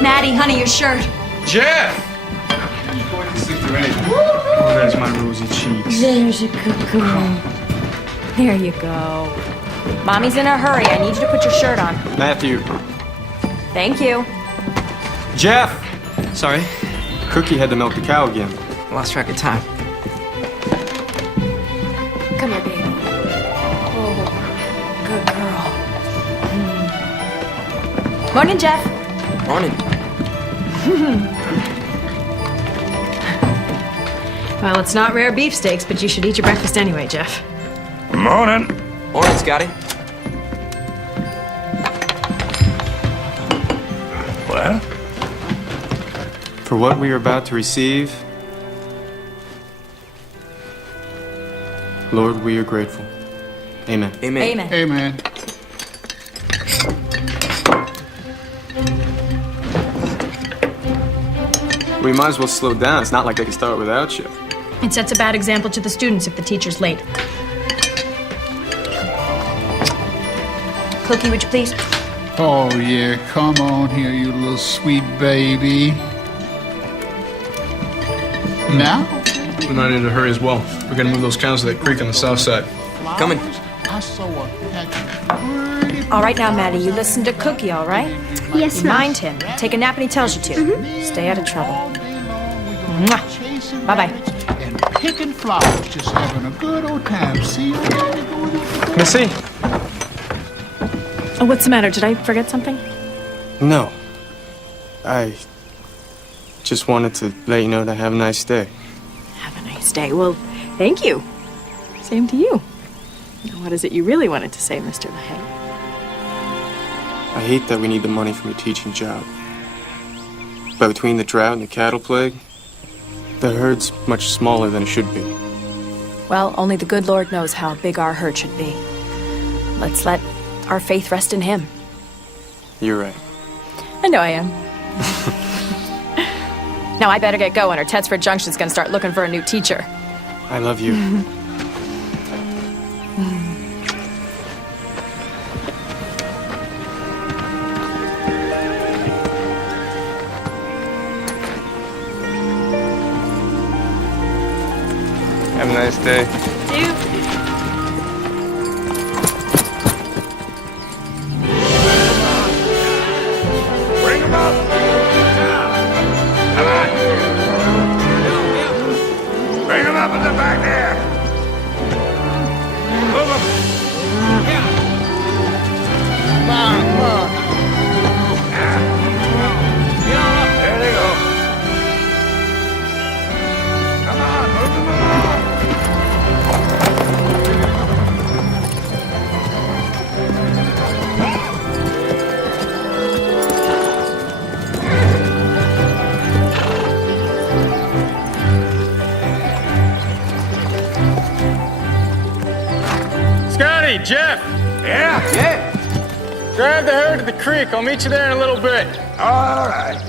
Maddie, honey, your shirt. Jeff! Oh, there's my rosy cheeks. There's a good girl. There you go. Mommy's in a hurry. I need you to put your shirt on. Matthew. Thank you. Jeff! Sorry, Cookie had to milk the cow again. I lost track of time. Come here, baby. Oh, good girl. Morning, Jeff. Morning. Well, it's not rare beefsteaks, but you should eat your breakfast anyway, Jeff. Morning. Morning, Scotty. Well? For what we are about to receive, Lord, we are grateful. Amen. Amen. Amen. Amen. We might as well slow down. It's not like they can start without you. It sets a bad example to the students if the teacher's late. Cookie, would you please? Oh, yeah, come on here, you little sweet baby. Now? We might need to hurry as well. We're gonna move those cows to that creek on the south side. Coming. I saw a patch of pretty All right now, Maddie, you listen to Cookie, all right? Yes, You ma'am. mind him. Take a nap when he tells you to. Stay out of trouble. all day long. We gonna be chasing Bye-bye. rabbits and picking flowers, just having a good old time. See you later. Missy? Oh, what's the matter? Did I forget something? No. I just wanted to let you know that I have a nice day. Have a nice day. Well, thank you. Same to you. Now, what is it you really wanted to say, Mr. LaHaye? I hate that we need the money from your teaching job. But between the drought and the cattle plague, the herd's much smaller than it should be. Well, only the good Lord knows how big our herd should be. Let's let our faith rest in him. You're right. I know I am. Now I better get going or Tedsford Junction's gonna start looking for a new teacher. I love you. Have a nice day. Jeff, Yeah. drive the herd to the creek. I'll meet you there in a little bit. All right.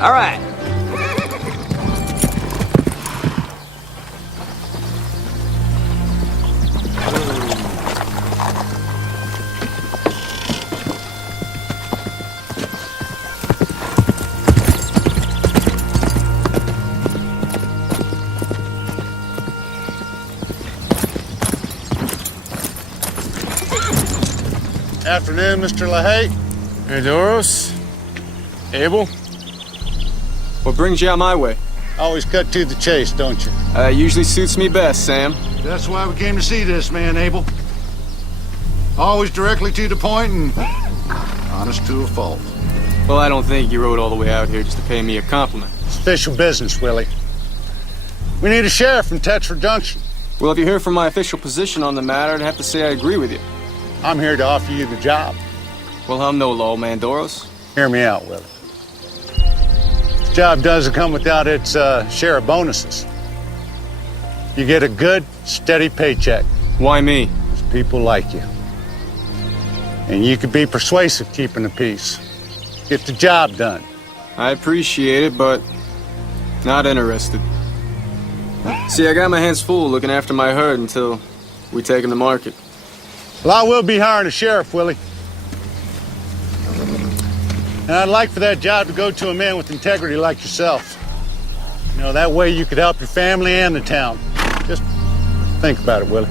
All right. Afternoon, Mr. LaHaye. Hey, Doros. Abel. What brings you out my way? Always cut to the chase, don't you? Usually suits me best, Sam. That's why we came to see this man, Abel. Always directly to the point and honest to a fault. Well, I don't think you rode all the way out here just to pay me a compliment. It's official business, Willie. We need a sheriff in Tetford Junction. Well, if you hear from my official position on the matter, I'd have to say I agree with you. I'm here to offer you the job. Well, I'm no lawman, Doros. Hear me out, Willie. This job doesn't come without its share of bonuses. You get a good, steady paycheck. Why me? There's people like you. And you could be persuasive keeping the peace. Get the job done. I appreciate it, but not interested. See, I got my hands full looking after my herd until we take them to market. Well, I will be hiring a sheriff, Willie. And I'd like for that job to go to a man with integrity like yourself. You know, that way you could help your family and the town. Just think about it, Willie.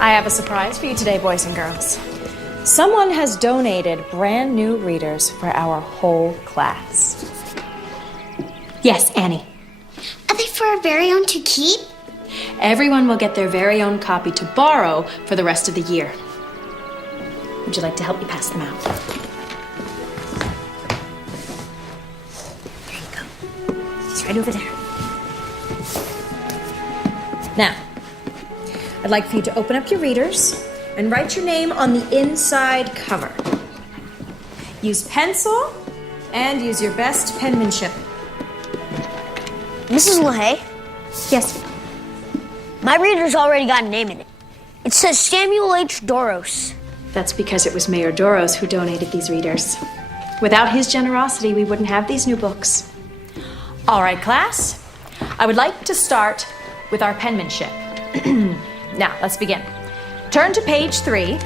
I have a surprise for you today, boys and girls. Someone has donated brand new readers for our whole class. Yes, Annie. Are they for our very own to keep? Everyone will get their very own copy to borrow for the rest of the year. Would you like to help me pass them out? There you go. It's right over there. Now, I'd like for you to open up your readers and write your name on the inside cover. Use pencil and use your best penmanship. Mrs. LaHaye, Yes. my reader's already got a name in it. It says Samuel H. Doros. That's because it was Mayor Doros who donated these readers. Without his generosity, we wouldn't have these new books. All right, class. I would like to start with our penmanship. Now, let's begin. Turn to page 3.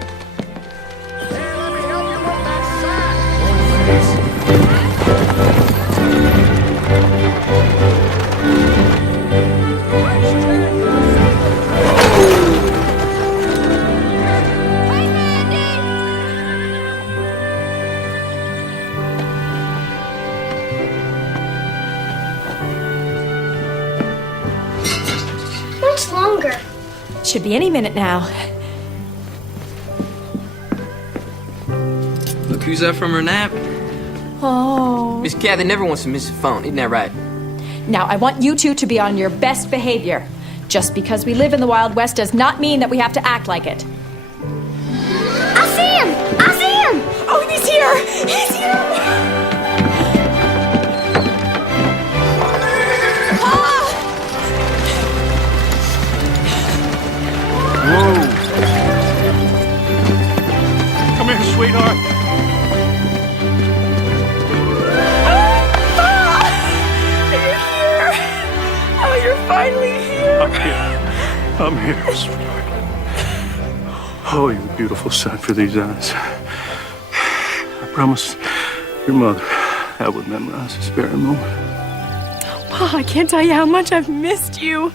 Much longer. Should be any minute now. Look who's up from her nap. Oh. Miss Kathy never wants to miss a phone, isn't that right? Now, I want you two to be on your best behavior. Just because we live in the Wild West does not mean that we have to act like it. I see him! I see him! Oh, he's here! He's here! Come here, sweetheart. Oh, you're finally here! I'm here, sweetheart. Oh, you're a beautiful sight for these eyes. I promised your mother I would memorize this very moment. Pa, I can't tell you how much I've missed you.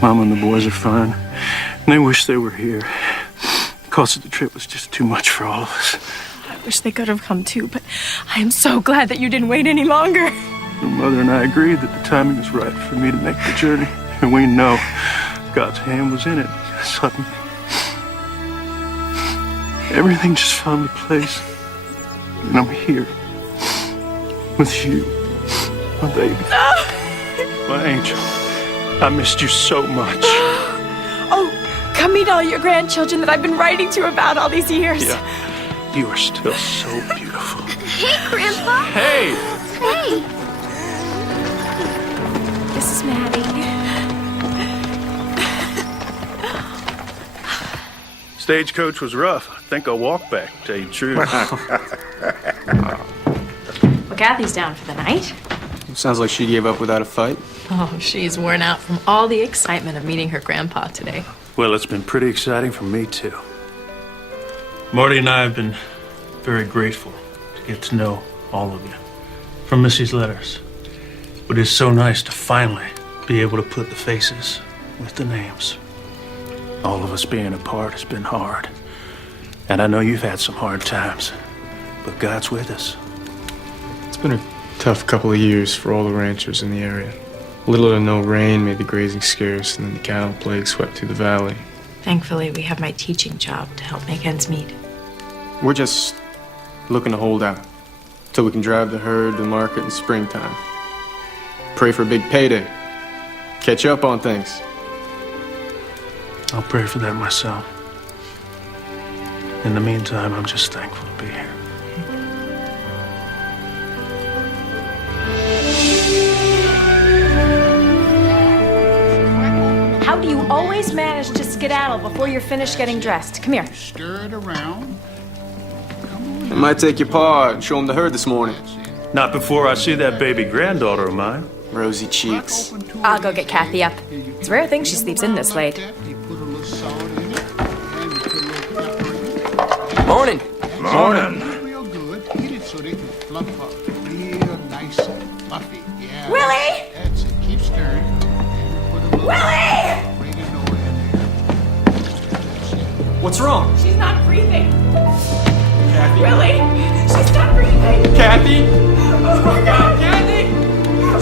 Mom and the boys are fine, and they wish they were here. The cost of the trip was just too much for all of us. I wish they could have come too, but I am so glad that you didn't wait any longer. Your mother and I agreed that the timing was right for me to make the journey, and we know God's hand was in it. Suddenly, everything just fell into place, and I'm here with you, my baby, my angel. I missed you so much. Oh, meet all your grandchildren that I've been writing to about all these years. Yeah. You are still so beautiful. Hey, Grandpa. Hey! Hey. This is Maddie. Stagecoach was rough. I think I'll walk back, to tell you the truth. Well, Kathy's down for the night. Sounds like she gave up without a fight. Oh, she's worn out from all the excitement of meeting her grandpa today. Well, it's been pretty exciting for me, too. Marty and I have been very grateful to get to know all of you from Missy's letters. But it's so nice to finally be able to put the faces with the names. All of us being apart has been hard. And I know you've had some hard times, but God's with us. It's been a tough couple of years for all the ranchers in the area. Little to no rain made the grazing scarce, and then the cattle plague swept through the valley. Thankfully, we have my teaching job to help make ends meet. We're just looking to hold out till we can drive the herd to market in springtime. Pray for a big payday. Catch up on things. I'll pray for that myself. In the meantime, I'm just thankful to be here. How do you always manage to skedaddle before you're finished getting dressed? Come here. Stir it around. I might take your paw and show him the herd this morning. Not before I see that baby granddaughter of mine. Rosy cheeks. I'll go get Kathy up. It's a rare thing she sleeps in this late. Morning. Morning. Real good. Eat it so they can fluff up real nice and fluffy. Yeah. Willie! That's it. Keep stirring. And put a little oregano in there. That's it. What's wrong? She's not breathing. Kathy? Willie! She's not breathing. Kathy? Oh my God! Kathy?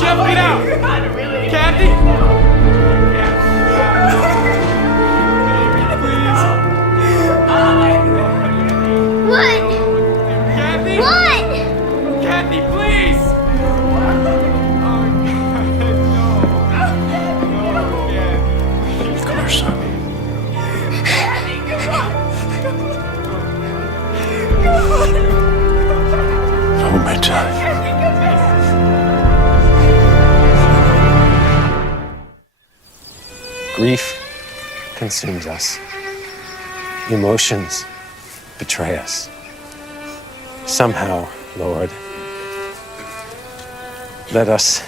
Jeff, get out! God, Willie! Kathy? What? Kathy? What? Kathy, please! Come here, son. Hold me tight. Grief consumes us. Emotions betray us. Somehow, Lord, let us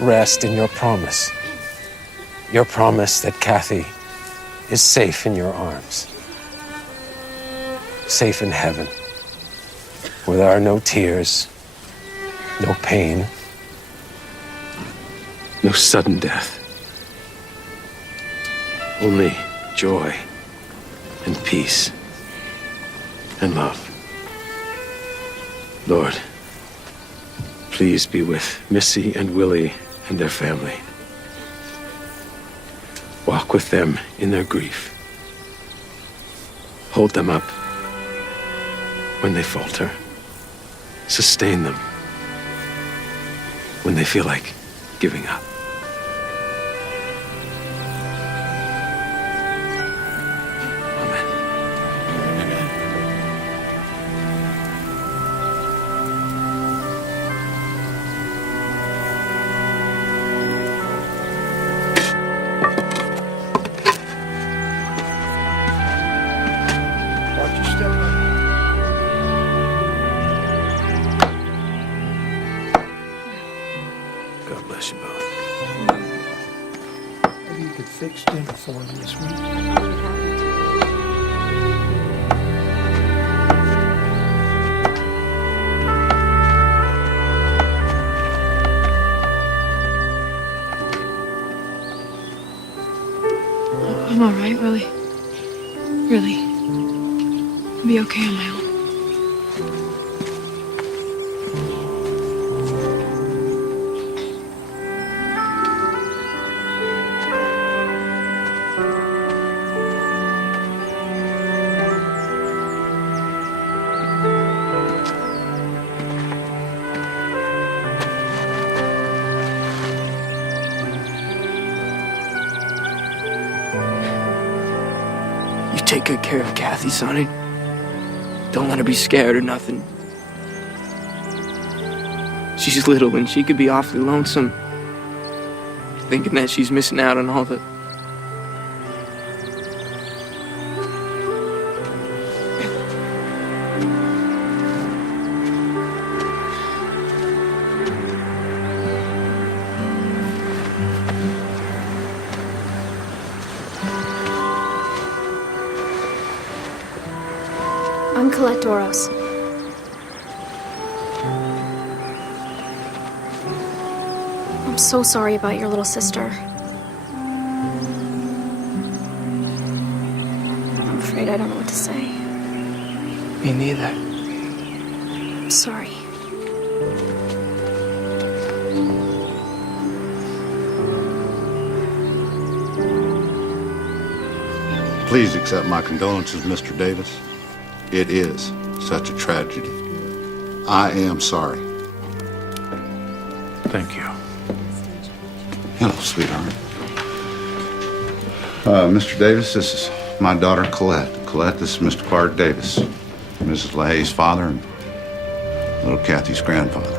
rest in your promise. Your promise that Kathy is safe in your arms. Safe in heaven, where there are no tears, no pain, no sudden death. Only joy and peace and love. Lord, please be with Missy and Willie and their family. Walk with them in their grief. Hold them up when they falter. Sustain them when they feel like giving up. Watch your step. God bless you both. Maybe you could fix dinner for me this week. I'm all right, Willie. Really. I'll be okay on my own. good care of Kathy, Sonny. Don't let her be scared or nothing. She's little and she could be awfully lonesome, thinking that she's missing out on all the... I'm Colette Doros. I'm so sorry about your little sister. I'm afraid I don't know what to say. Me neither. I'm sorry. Please accept my condolences, Mr. Davis. It is such a tragedy. I am sorry. Thank you. Hello, sweetheart. Mr. Davis, this is my daughter, Colette. Colette, this is Mr. Clark Davis, Mrs. LaHaye's father and little Kathy's grandfather.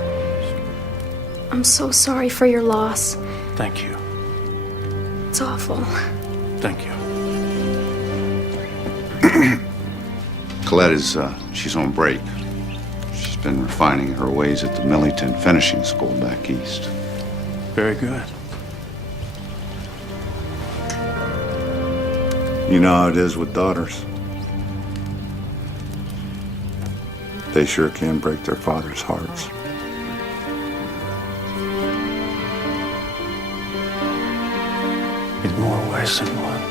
I'm so sorry for your loss. Thank you. It's awful. Thank you. Colette is, she's on break. She's been refining her ways at the Millington Finishing School back east. Very good. You know how it is with daughters. They sure can break their fathers' hearts. In more ways than one.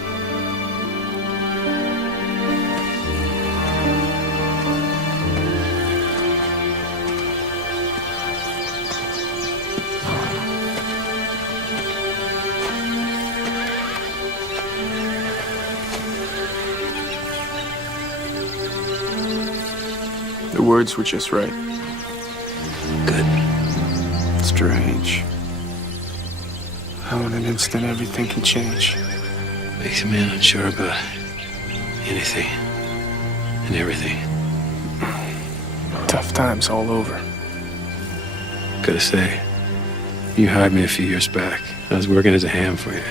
The words were just right. Good. Strange. How in an instant everything can change. Makes a man unsure about anything and everything. Tough times all over. Gotta say, you hired me a few years back. I was working as a ham for you.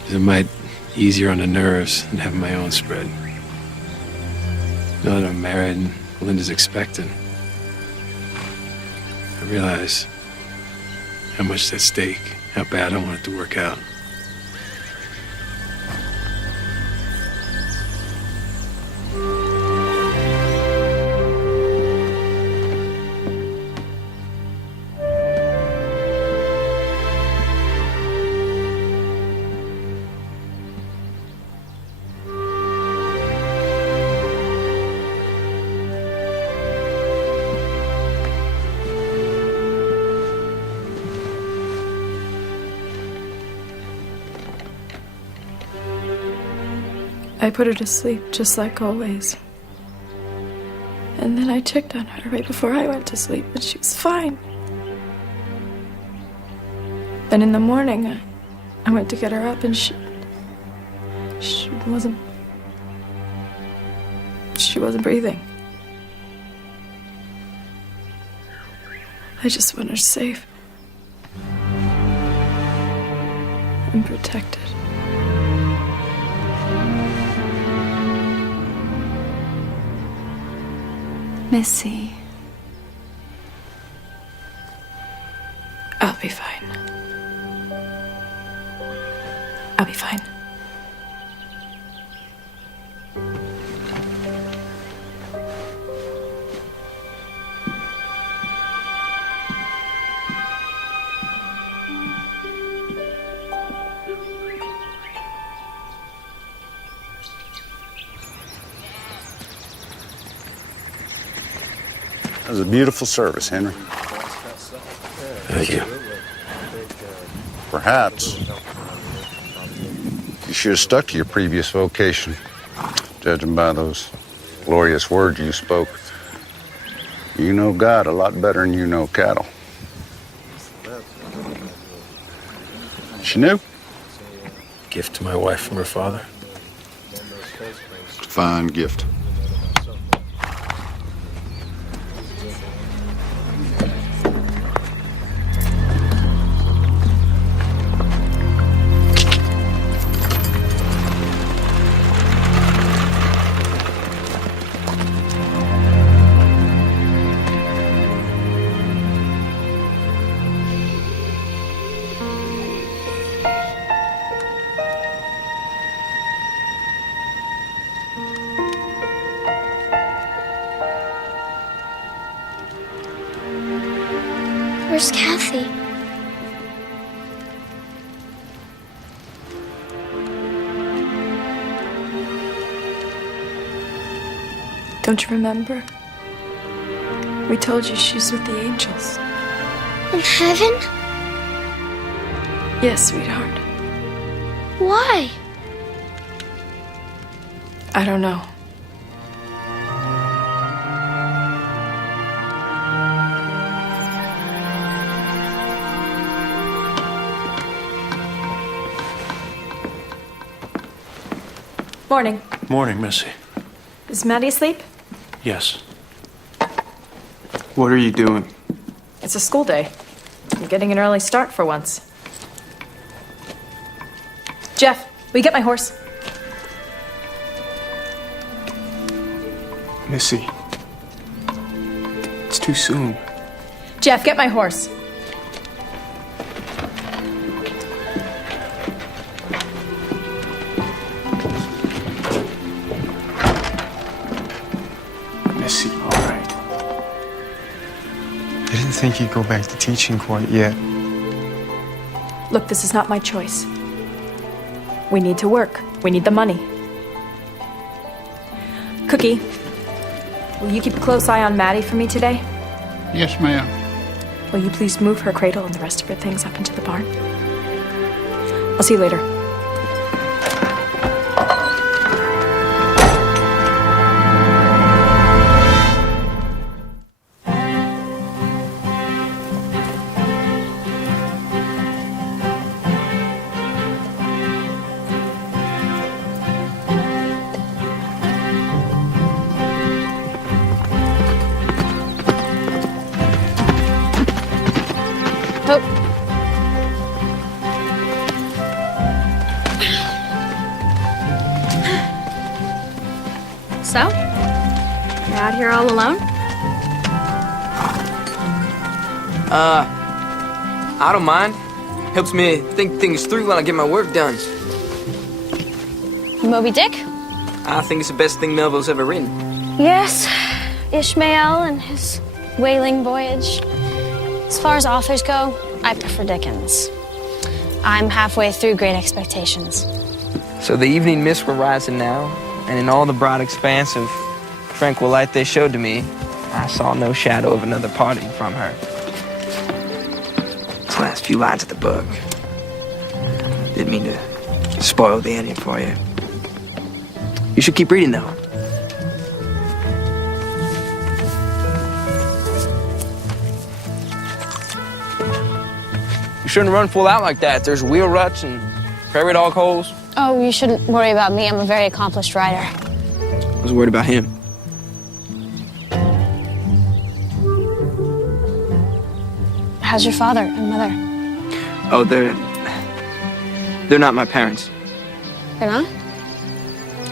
It was a mite easier on the nerves than having my own spread. Now that I'm married and Linda's expecting, I realize how much is at stake, how bad I want it to work out. I put her to sleep just like always. And then I checked on her right before I went to sleep, and she was fine. Then in the morning, I went to get her up, and she wasn't breathing. I just want her safe and protected. Missy. I'll be fine. I'll be fine. That was a beautiful service, Henry. Thank you. Perhaps you should have stuck to your previous vocation, judging by those glorious words you spoke. You know God a lot better than you know cattle. She knew? Gift to my wife from her father. Fine gift. Where's Kathy? Don't you remember? We told you she's with the angels. In heaven? Yes, sweetheart. Why? I don't know. Morning. Morning, Missy. Is Maddie asleep? Yes. What are you doing? It's a school day. I'm getting an early start for once. Jeff, will you get my horse? Missy. It's too soon. Jeff, get my horse. Missy, all right. I didn't think you'd go back to teaching quite yet. Look, this is not my choice. We need to work. We need the money. Cookie, will you keep a close eye on Maddie for me today? Yes, ma'am. Will you please move her cradle and the rest of her things up into the barn? I'll see you later. So? You're out here all alone? I don't mind. Helps me think things through when I get my work done. Moby Dick? I think it's the best thing Melville's ever written. Yes. Ishmael and his whaling voyage. As far as authors go, I prefer Dickens. I'm halfway through Great Expectations. So the evening mists were rising now, and in all the broad expanse of tranquil light they showed to me, I saw no shadow of another parting from her. These last few lines of the book. Didn't mean to spoil the ending for you. You should keep reading, though. You shouldn't run full out like that. There's wheel ruts and prairie dog holes. Oh, you shouldn't worry about me. I'm a very accomplished writer. I was worried about him. How's your father and mother? Oh, they're not my parents. They're not?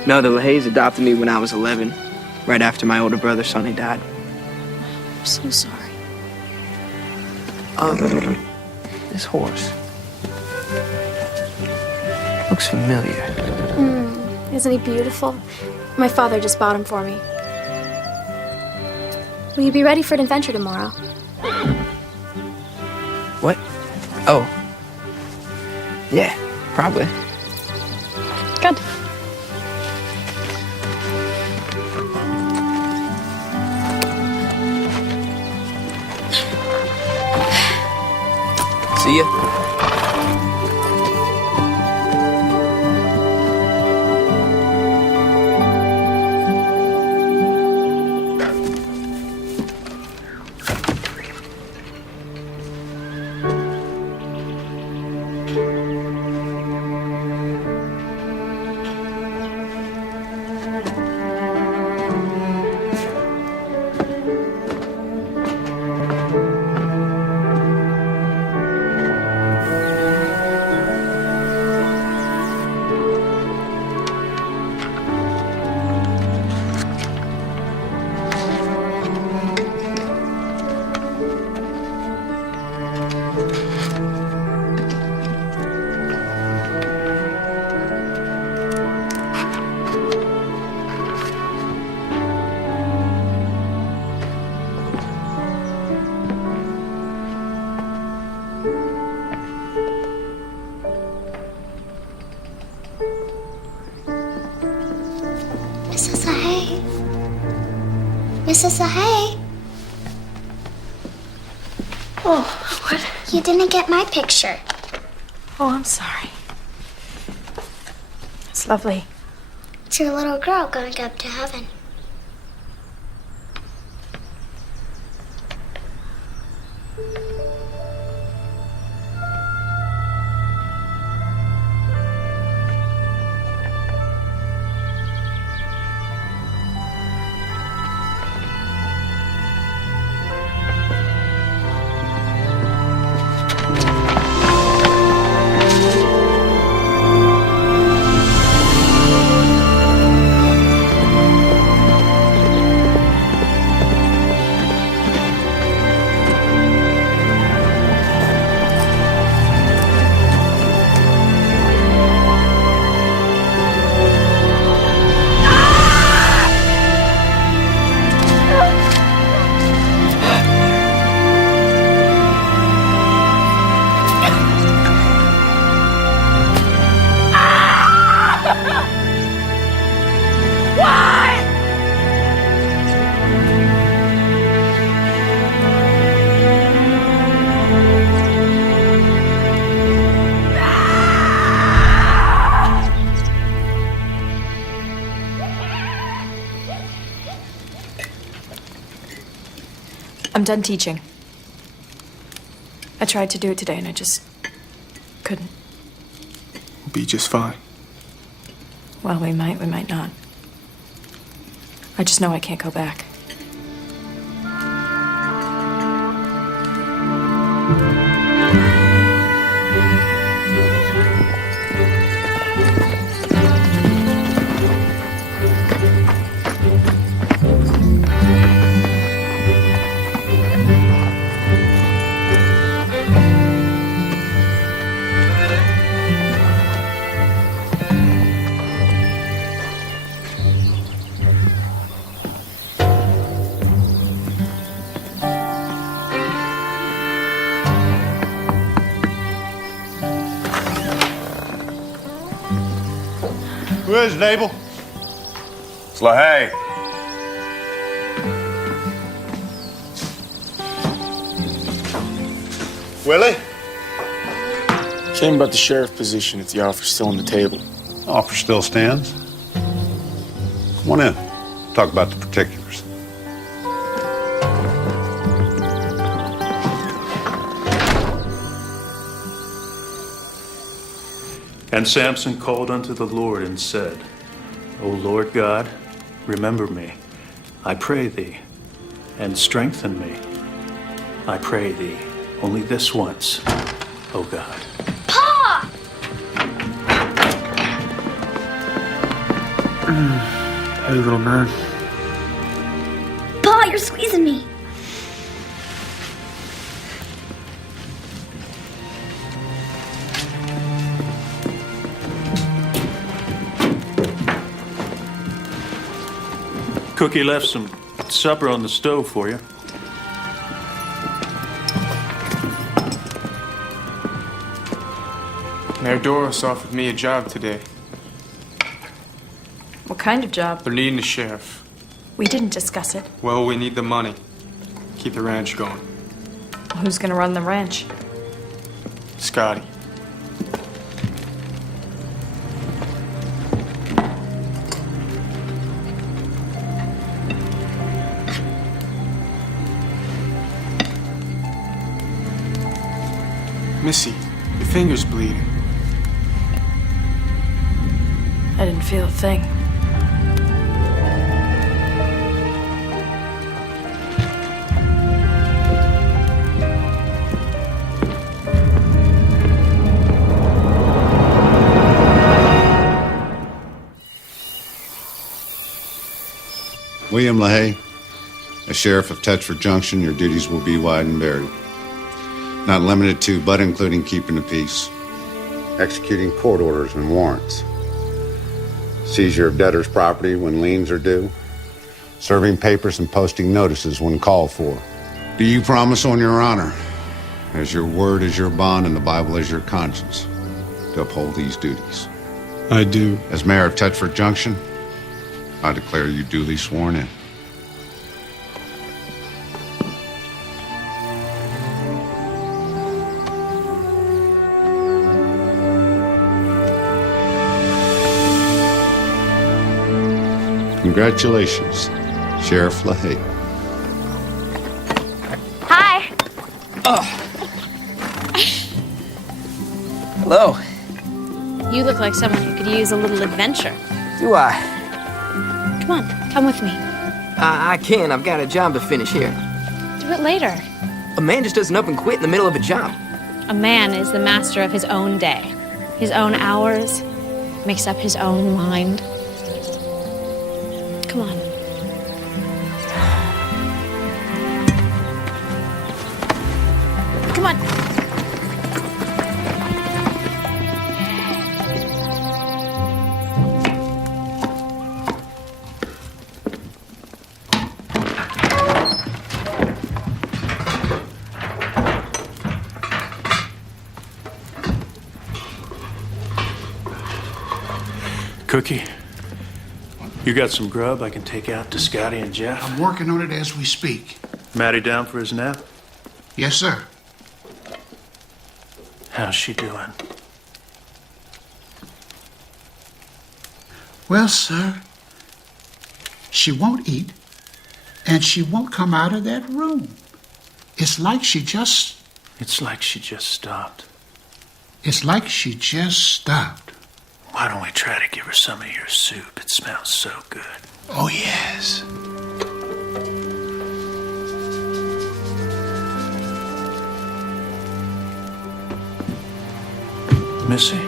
No, the LaHaye's adopted me when I was 11, right after my older brother Sonny died. I'm so sorry. This horse looks familiar. Isn't he beautiful? My father just bought him for me. Will you be ready for an adventure tomorrow? What? Oh. Yeah, probably. Good. See ya. Mrs. Hay. Mrs. Hay. Oh, what? You didn't get my picture. Oh, I'm sorry. It's lovely. It's your little girl going up to heaven. I'm done teaching. I tried to do it today and I just couldn't. We'll be just fine. Well, we might not. I just know I can't go back. Who is it, Abel? It's LaHaye. Willie? Came about the sheriff position if the offer's still on the table. Offer still stands. Come on in. Talk about the particulars. And Samson called unto the Lord and said, O Lord God, remember me, I pray thee, and strengthen me. I pray thee, only this once, O God. Pa! Hey, little man. Pa, you're squeezing me. Cookie left some supper on the stove for you. Mayor Doros offered me a job today. What kind of job? They're needing a sheriff. We didn't discuss it. Well, we need the money. Keep the ranch going. Who's gonna run the ranch? Scotty. Missy, your finger's bleeding. I didn't feel a thing. William LaHaye, as Sheriff of Tetford Junction, your duties will be wide and varied. Not limited to, but including keeping the peace, executing court orders and warrants, seizure of debtors' property when liens are due, serving papers and posting notices when called for. Do you promise on your honor, as your word is your bond and the Bible is your conscience, to uphold these duties? I do. As mayor of Tetford Junction, I declare you duly sworn in. Congratulations, Sheriff LaHaye. Hi. Hello. You look like someone who could use a little adventure. Do I? Come on, come with me. I can't. I've got a job to finish here. Do it later. A man just doesn't up and quit in the middle of a job. A man is the master of his own day, his own hours, makes up his own mind. Come on. Come on. Cookie, you got some grub I can take out to Scotty and Jeff? I'm working on it as we speak. Maddie down for his nap? Yes, sir. How's she doing? Well, sir, she won't eat, and she won't come out of that room. It's like she just... It's like she just stopped. It's like she just stopped. Why don't we try to give her some of your soup? It smells so good. Oh, yes. Missy?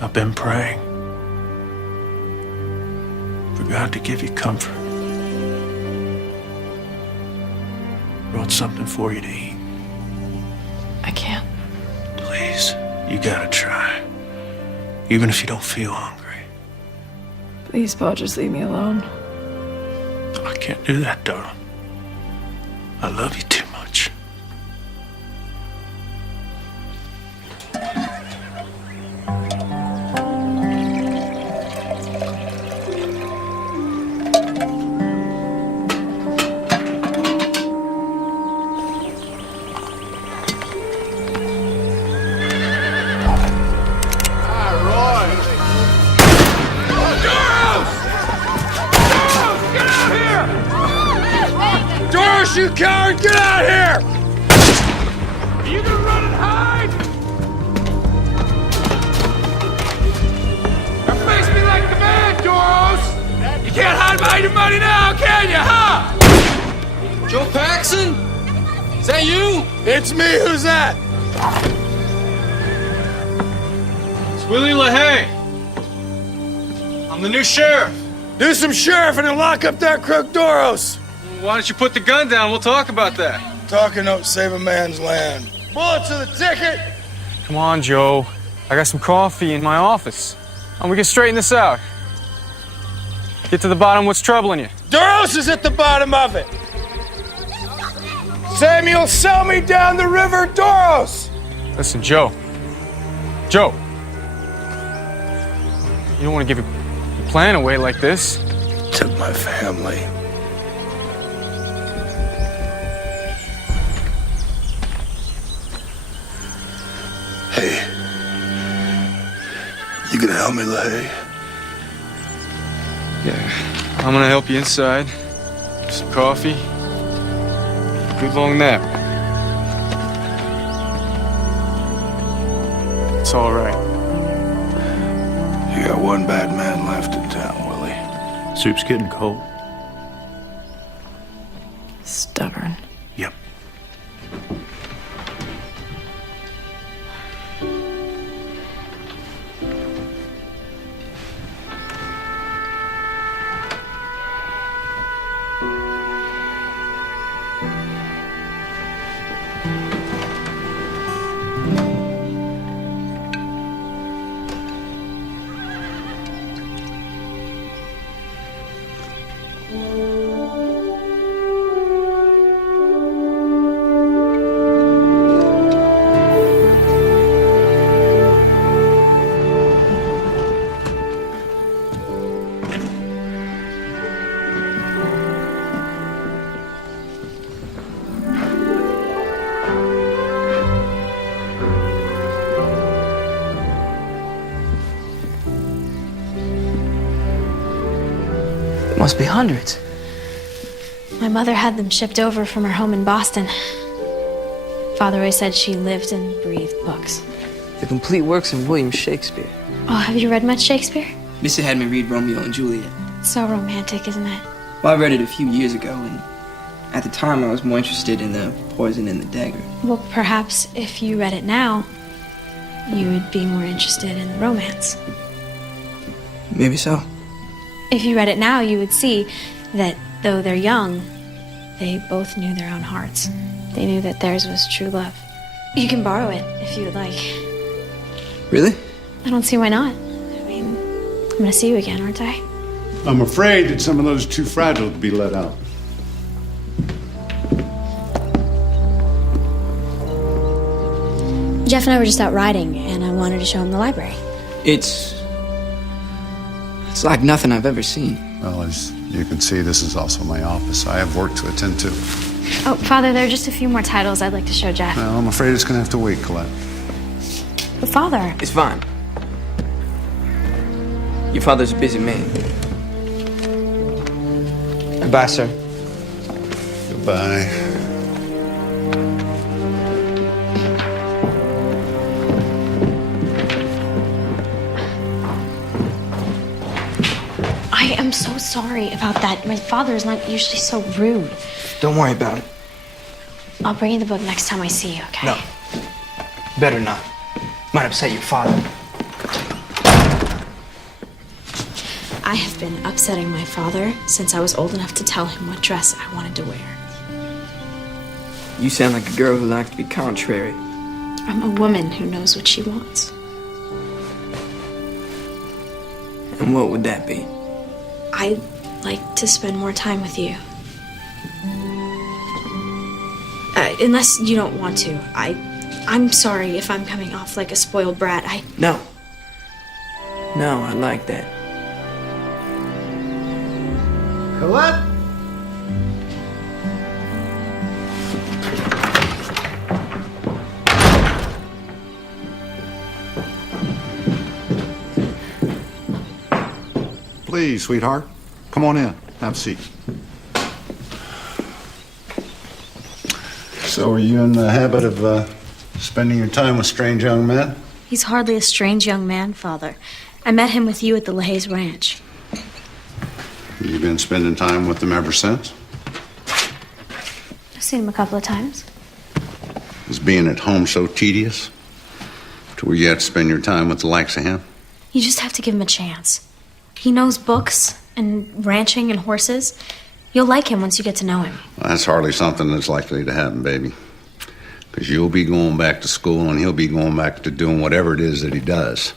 I've been praying for God to give you comfort. Brought something for you to eat. I can't. Please, you gotta try. Even if you don't feel hungry. Please, Paul, just leave me alone. I can't do that, darling. I love you too much. You coward, get out here! Are you gonna run and hide? Or face me like the man, Doros! You can't hide behind your money now, can you, huh? Joe Paxson? Is that you? It's me, who's that? It's Willie LaHaye. I'm the new sheriff. Do some sheriff and then lock up that crook Doros. Why don't you put the gun down? We'll talk about that. Talking don't save a man's land. Bullets to the ticket! Come on, Joe. I got some coffee in my office. And we can straighten this out. Get to the bottom of what's troubling you. Doros is at the bottom of it. Samuel, sell me down the river, Doros! Listen, Joe. Joe. You don't want to give your plan away like this. Took my family. Hey, you gonna help me, LaHaye? Yeah, I'm gonna help you inside. Some coffee. Good long nap. It's all right. You got one bad man left in town, Willie. Soup's getting cold. Stubborn. Yep. Must be hundreds. My mother had them shipped over from her home in Boston. Father always said she lived and breathed books. The complete works of William Shakespeare. Oh, have you read much Shakespeare? Missa had me read Romeo and Juliet. So romantic, isn't it? Well, I read it a few years ago, and at the time I was more interested in the poison in the dagger. Well, perhaps if you read it now, you would be more interested in the romance. Maybe so. If you read it now, you would see that though they're young, they both knew their own hearts. They knew that theirs was true love. You can borrow it if you would like. Really? I don't see why not. I mean, I'm gonna see you again, aren't I? I'm afraid that some of those are too fragile to be let out. Jeff and I were just out riding, and I wanted to show him the library. It's like nothing I've ever seen. Well, as you can see, this is also my office. I have work to attend to. Oh, Father, there are just a few more titles I'd like to show Jeff. Well, I'm afraid it's going to have to wait, Colette. But Father... It's fine. Your father's a busy man. Goodbye, sir. Goodbye. I am so sorry about that. My father is not usually so rude. Don't worry about it. I'll bring you the book next time I see you, okay? No. Better not. Might upset your father. I have been upsetting my father since I was old enough to tell him what dress I wanted to wear. You sound like a girl who likes to be contrary. I'm a woman who knows what she wants. And what would that be? I'd like to spend more time with you. Unless you don't want to. I'm sorry if I'm coming off like a spoiled brat. No. No, I like that. Colette? Please, sweetheart. Come on in. Have a seat. So, are you in the habit of spending your time with strange young men? He's hardly a strange young man, Father. I met him with you at the LaHaye's ranch. You've been spending time with them ever since? I've seen him a couple of times. Is being at home so tedious? To where you have to spend your time with the likes of him? You just have to give him a chance. He knows books and ranching and horses. You'll like him once you get to know him. Well, that's hardly something that's likely to happen, baby. Because you'll be going back to school and he'll be going back to doing whatever it is that he does.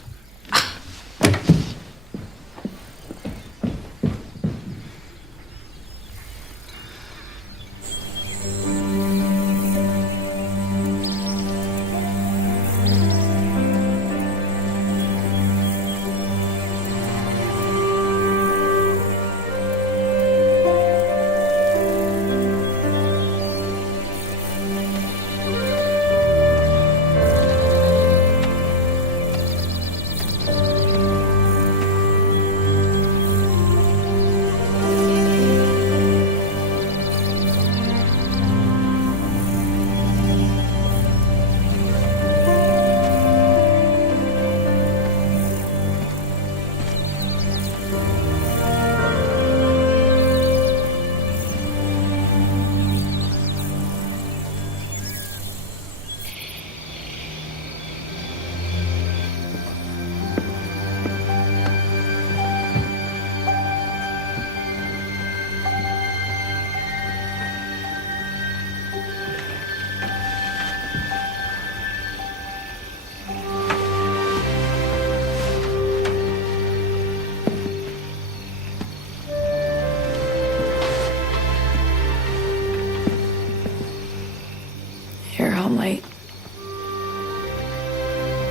You're home late.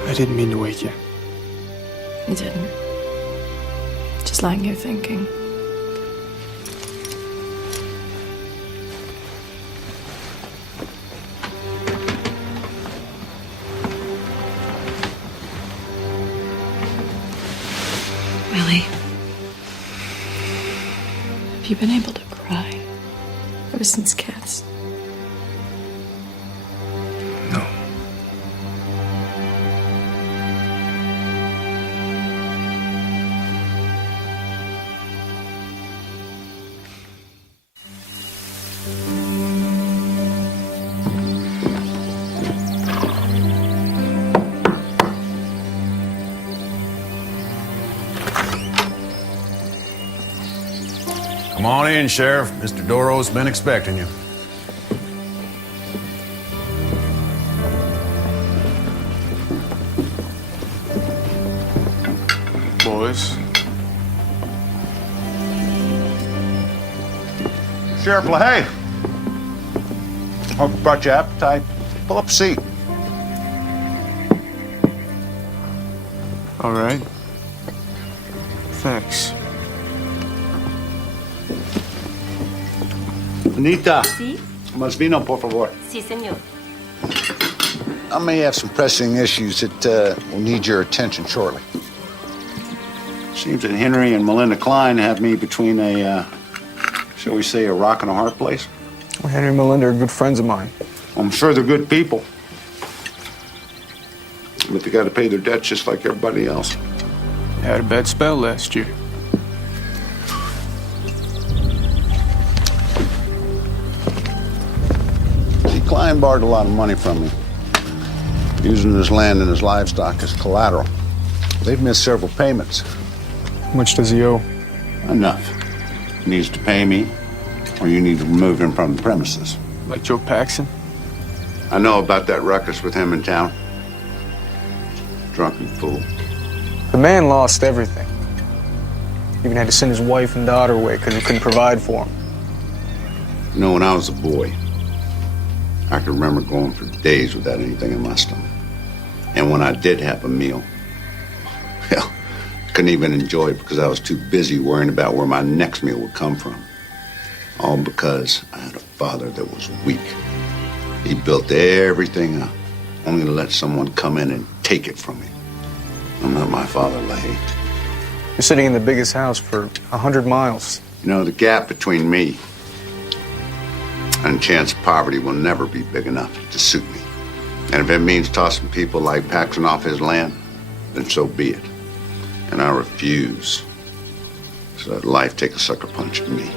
I didn't mean to wake you. You didn't. Just lying here thinking. Willie. you been able to cry ever since Cats? No. Come on in, Sheriff. Mr. Doro's been expecting you. Boys. Sheriff LaHaye. Hope brought you appetite. Pull up a seat. All right. Thanks. Anita. Sí. Más vino, por favor. Sí, señor. I may have some pressing issues that will need your attention shortly. Seems that Henry and Melinda Klein have me between a, shall we say, a rock and a hard place. Well, Henry and Melinda are good friends of mine. I'm sure they're good people. But they got to pay their debts just like everybody else. Had a bad spell last year. See, Klein borrowed a lot of money from me, using his land and his livestock as collateral. They've missed several payments. How much does he owe? Enough. He needs to pay me, or you need to remove him from the premises. Like Joe Paxson? I know about that ruckus with him in town. Drunken fool. The man lost everything. Even had to send his wife and daughter away because he couldn't provide for them. You know, when I was a boy, I could remember going for days without anything in my stomach. And when I did have a meal, hell, I couldn't even enjoy it because I was too busy worrying about where my next meal would come from. All because I had a father that was weak. He built everything up, only to let someone come in and take it from me. I'm not my father, LaHaye. You're sitting in the biggest house for 100 miles. You know, the gap between me and chance of poverty will never be big enough to suit me. And if it means tossing people like Paxson off his land, then so be it. And I refuse to let life take a sucker punch at me.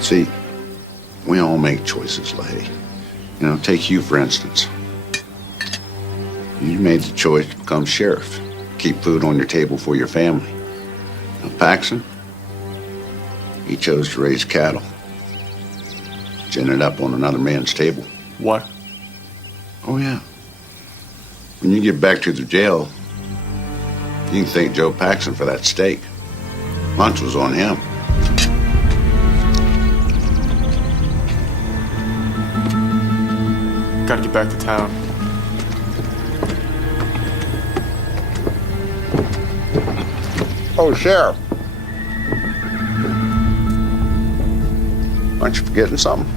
See, we all make choices, LaHaye. You know, take you, for instance. You made the choice to become sheriff, keep food on your table for your family. Now, Paxson, he chose to raise cattle, gin it up on another man's table. What? Oh, yeah. When you get back to the jail, you can thank Joe Paxson for that steak. Lunch was on him. Gotta get back to town. Oh, Sheriff. Aren't you forgetting something?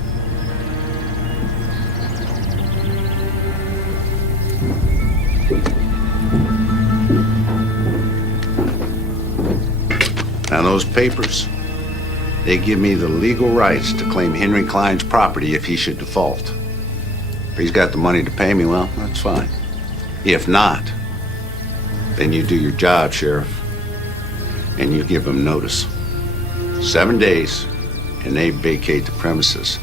Now, those papers, they give me the legal rights to claim Henry Klein's property if he should default. If he's got the money to pay me, well, that's fine. If not, then you do your job, Sheriff, and you give him notice. 7 days, and they vacate the premises,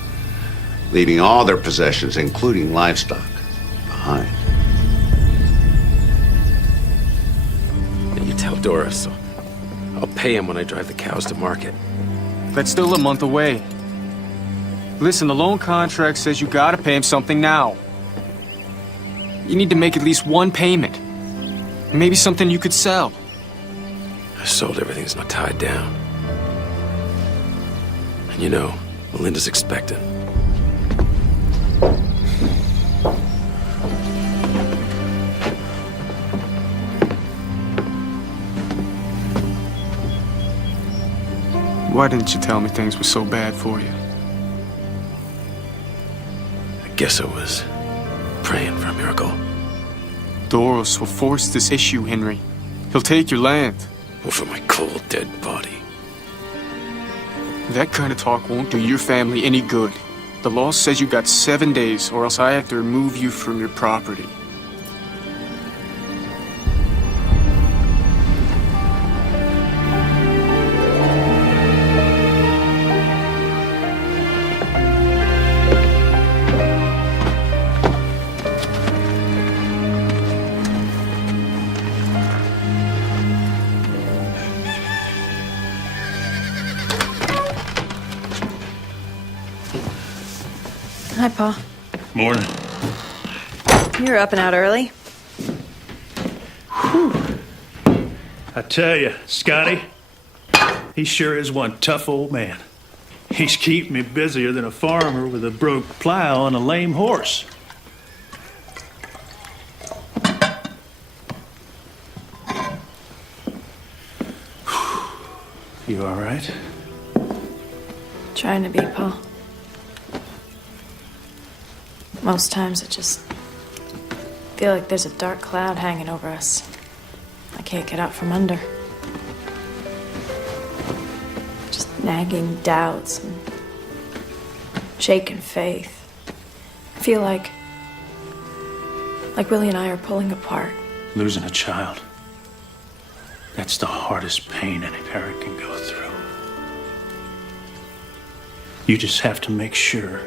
leaving all their possessions, including livestock, behind. And you tell Doris, so I'll pay him when I drive the cows to market. That's still a month away. Listen, the loan contract says you gotta pay him something now. You need to make at least one payment. Maybe something you could sell. I sold everything that's not tied down. And you know, Melinda's expecting. Why didn't you tell me things were so bad for you? I guess I was praying for a miracle. Doros will force this issue, Henry. He'll take your land. Over my cold, dead body. That kind of talk won't do your family any good. The law says you got 7 days, or else I have to remove you from your property. Hi, Pa. Morning. You're up and out early. I tell you, Scotty, he sure is one tough old man. He's keeping me busier than a farmer with a broke plow and a lame horse. You all right? Trying to be, Pa. Most times I just feel like there's a dark cloud hanging over us. I can't get out from under. Just nagging doubts and shaken faith. I feel like Willie and I are pulling apart. Losing a child. That's the hardest pain any parent can go through. You just have to make sure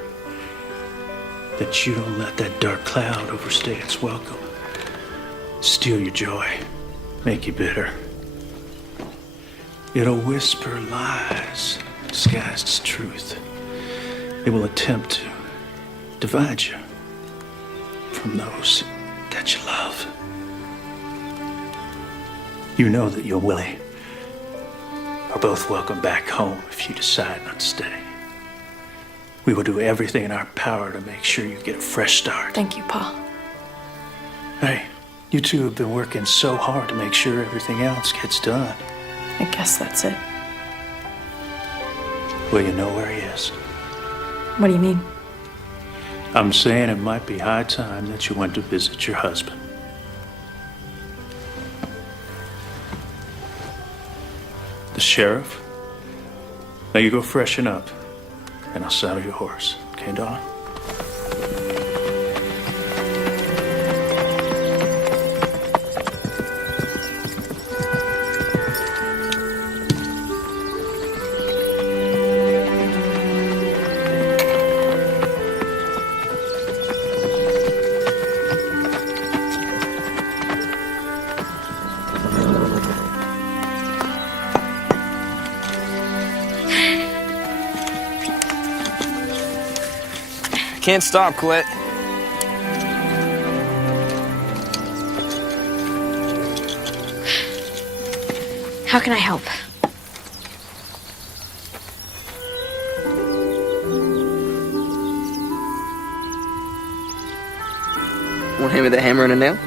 that you don't let that dark cloud overstay its welcome. Steal your joy. Make you bitter. It'll whisper lies disguised as truth. It will attempt to divide you from those that you love. You know that you and Willie are both welcome back home if you decide not to stay. We will do everything in our power to make sure you get a fresh start. Thank you, Pa. Hey, you two have been working so hard to make sure everything else gets done. I guess that's it. Well, you know where he is. What do you mean? I'm saying it might be high time that you went to visit your husband. The sheriff? Now you go freshen up, and I'll saddle your horse. Okay, darling? Can't stop, Colette. How can I help? Want hand me the hammer and a nail?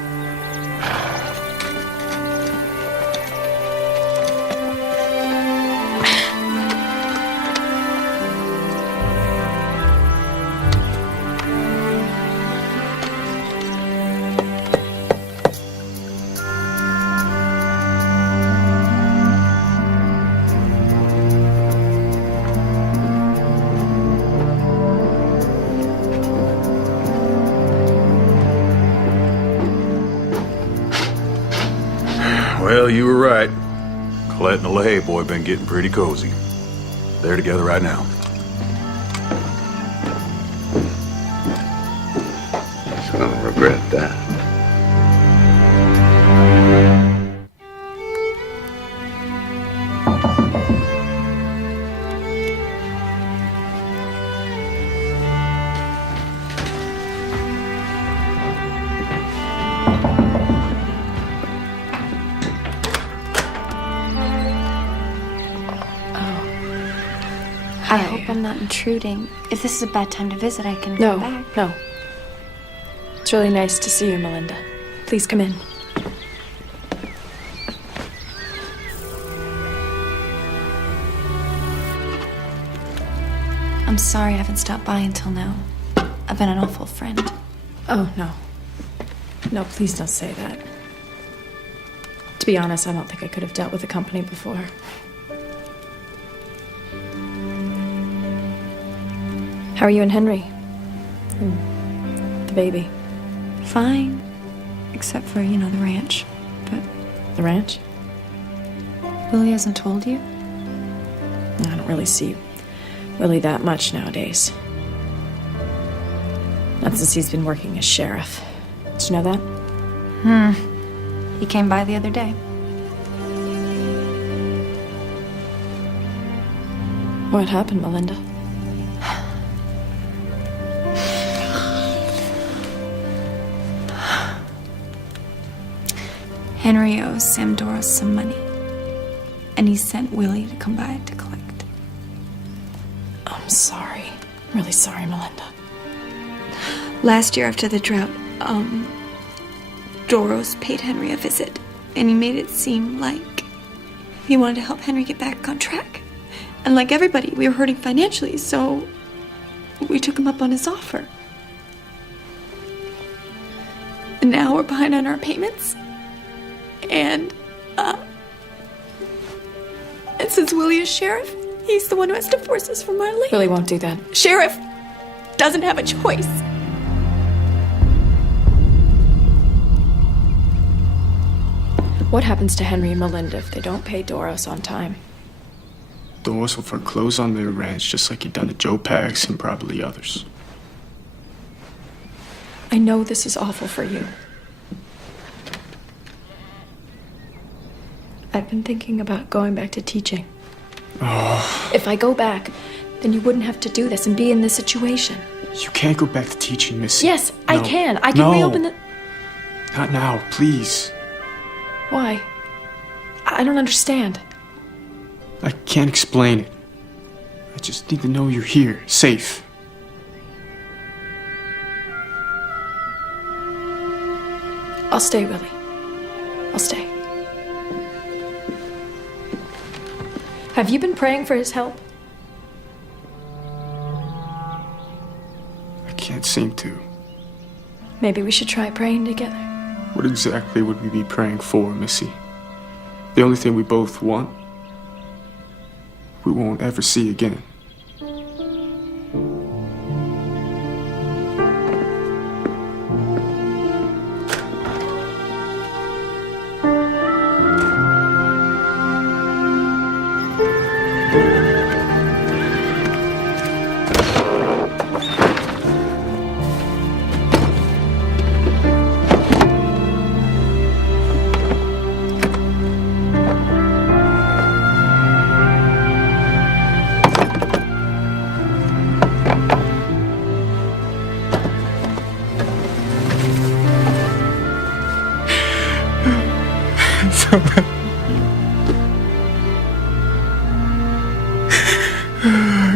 Well, you were right. Colette and the LaHaye boy been getting pretty cozy. They're together right now. He's gonna regret that. I hope I'm not intruding. If this is a bad time to visit, I can No, come back. no. It's really nice to see you, Melinda. Please come in. I'm sorry I haven't stopped by until now. I've been an awful friend. Oh, no. No, please don't say that. To be honest, I don't think I could have dealt with the company before. How are you and Henry? And the baby? Fine. Except for, the ranch. But The ranch? Willie hasn't told you? I don't really see Willie that much nowadays. Not since he's been working as sheriff. Did you know that? He came by the other day. What happened, Melinda? Henry owes Sam Doros some money. And he sent Willie to come by to collect. I'm sorry. Really sorry, Melinda. Last year after the drought, Doros paid Henry a visit. And he made it seem like he wanted to help Henry get back on track. And like everybody, we were hurting financially, so we took him up on his offer. And now we're behind on our payments. And since Willie is sheriff, he's the one who has to force us from our land. Willie won't do that. Sheriff doesn't have a choice. What happens to Henry and Melinda if they don't pay Doros on time? Doros will foreclose on their ranch just like he done to Joe Pax and probably others. I know this is awful for you. I've been thinking about going back to teaching. Oh, If I go back, then you wouldn't have to do this and be in this situation. you can't go back to teaching, Missy. Yes, I No. can. I can No. reopen the... Not now, please. Why? I don't understand. I can't explain it. I just need to know you're here, safe. I'll stay, Willie. I'll stay. Have you been praying for his help? I can't seem to. Maybe we should try praying together. What exactly would we be praying for, Missy? The only thing we both want, we won't ever see again.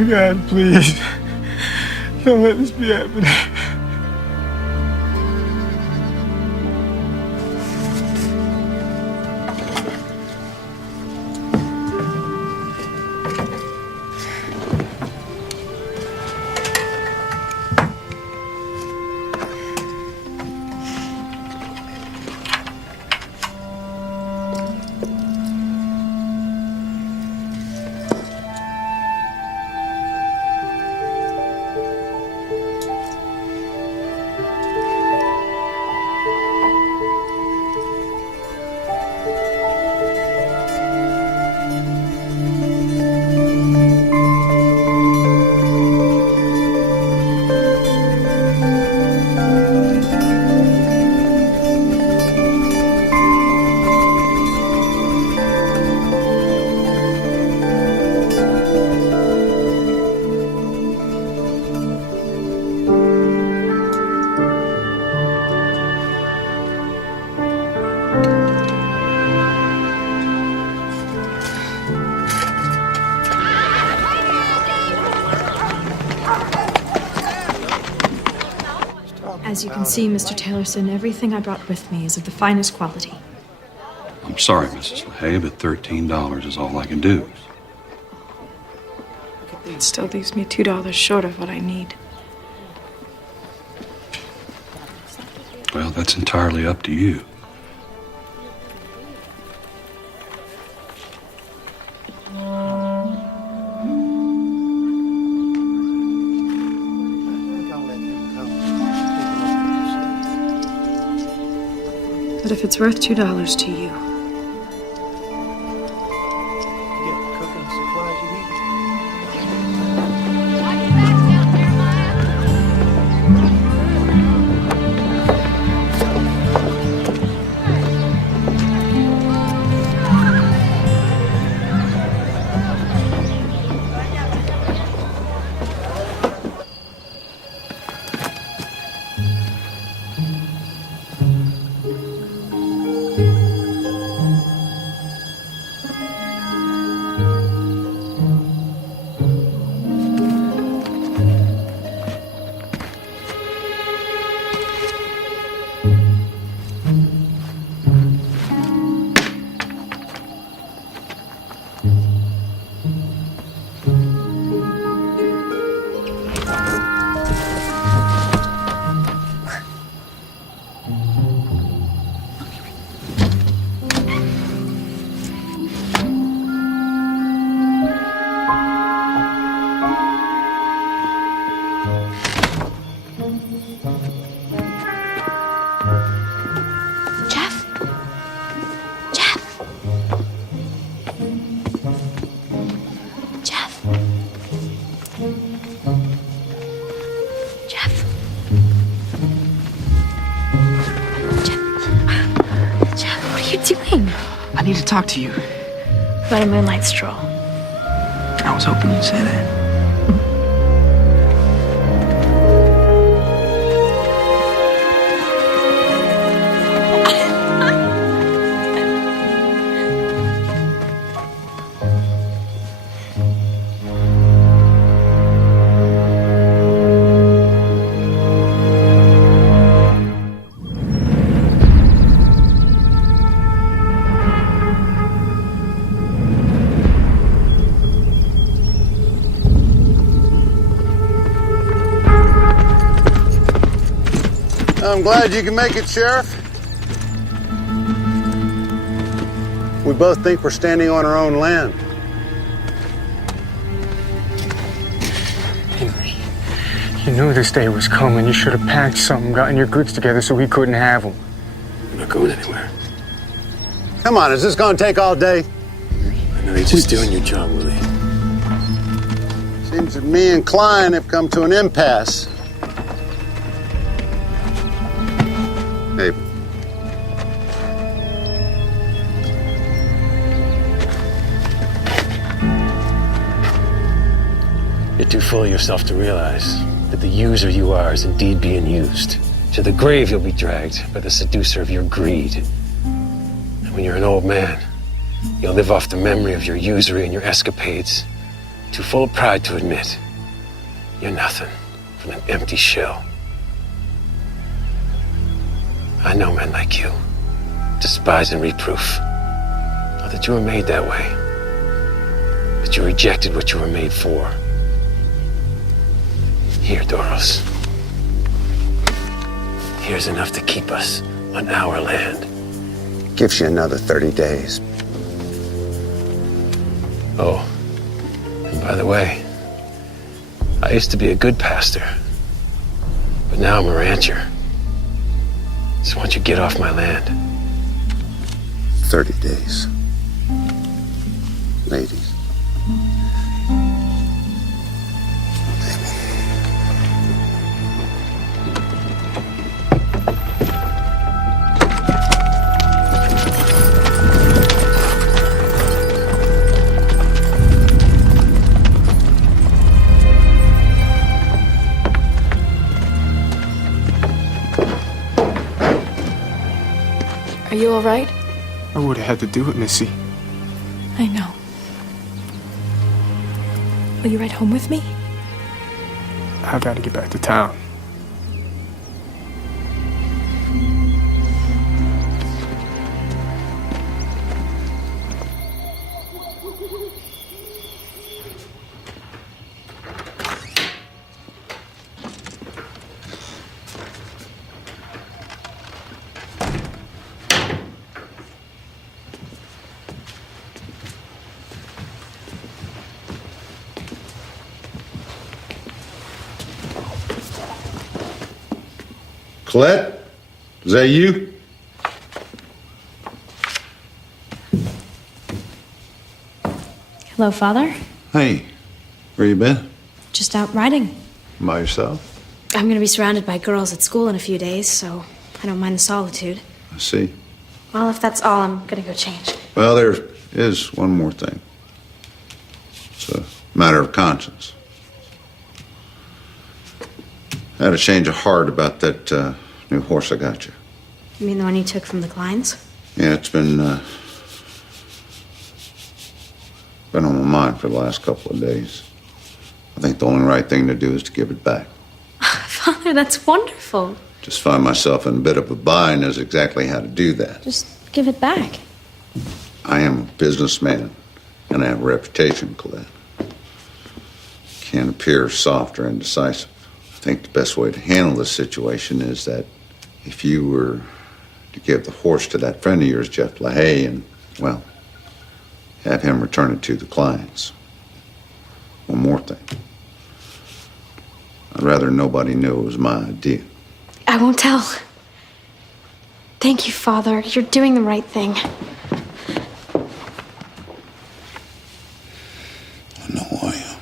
God, please. Don't let this be happening. As you can see, Mr. Taylorson, everything I brought with me is of the finest quality. I'm sorry, Mrs. LaHaye, but $13 is all I can do. It still leaves me $2 short of what I need. Well, that's entirely up to you. But if it's worth $2 to you, I need to talk to you. about a moonlight stroll. I was hoping you'd say that. I'm glad you can make it, Sheriff. We both think we're standing on our own land. Henry, you knew this day was coming. You should have packed something, gotten your goods together so we couldn't have them. I'm not going anywhere. Come on, is this gonna take all day? I know you're just doing your job, Willie. Seems that me and Klein have come to an impasse. Hey. You're too full of yourself to realize that the user you are is indeed being used. To the grave you'll be dragged by the seducer of your greed. And when you're an old man, you'll live off the memory of your usury and your escapades, too full of pride to admit you're nothing but an empty shell. I know men like you, despise and reproof. Not that you were made that way, but you rejected what you were made for. Here, Doros. Here's enough to keep us on our land. Gives you another 30 days. Oh, and by the way, I used to be a good pastor, but now I'm a rancher. So why don't you get off my land? 30 days. Ladies. Are you all right? I would have had to do it, Missy. I know. Will you ride home with me? I gotta get back to town. Colette, is that you? Hello, Father. Hey, where you been? Just out riding. By yourself? I'm gonna be surrounded by girls at school in a few days, so I don't mind the solitude. I see. Well, if that's all, I'm gonna go change. Well, there is one more thing. It's a matter of conscience. I had a change of heart about that new horse I got you. You mean the one you took from the Kleins? Yeah, it's been on my mind for the last couple of days. I think the only right thing to do is to give it back. Father, that's wonderful. Just find myself in a bit of a bind as exactly how to do that. Just give it back. I am a businessman, and I have a reputation, Colette. Can't appear soft or indecisive. I think the best way to handle this situation is that if you were to give the horse to that friend of yours, Jeff LaHaye, and, well, have him return it to the clients. One more thing. I'd rather nobody knew it was my idea. I won't tell. Thank you, Father. You're doing the right thing. I know I am.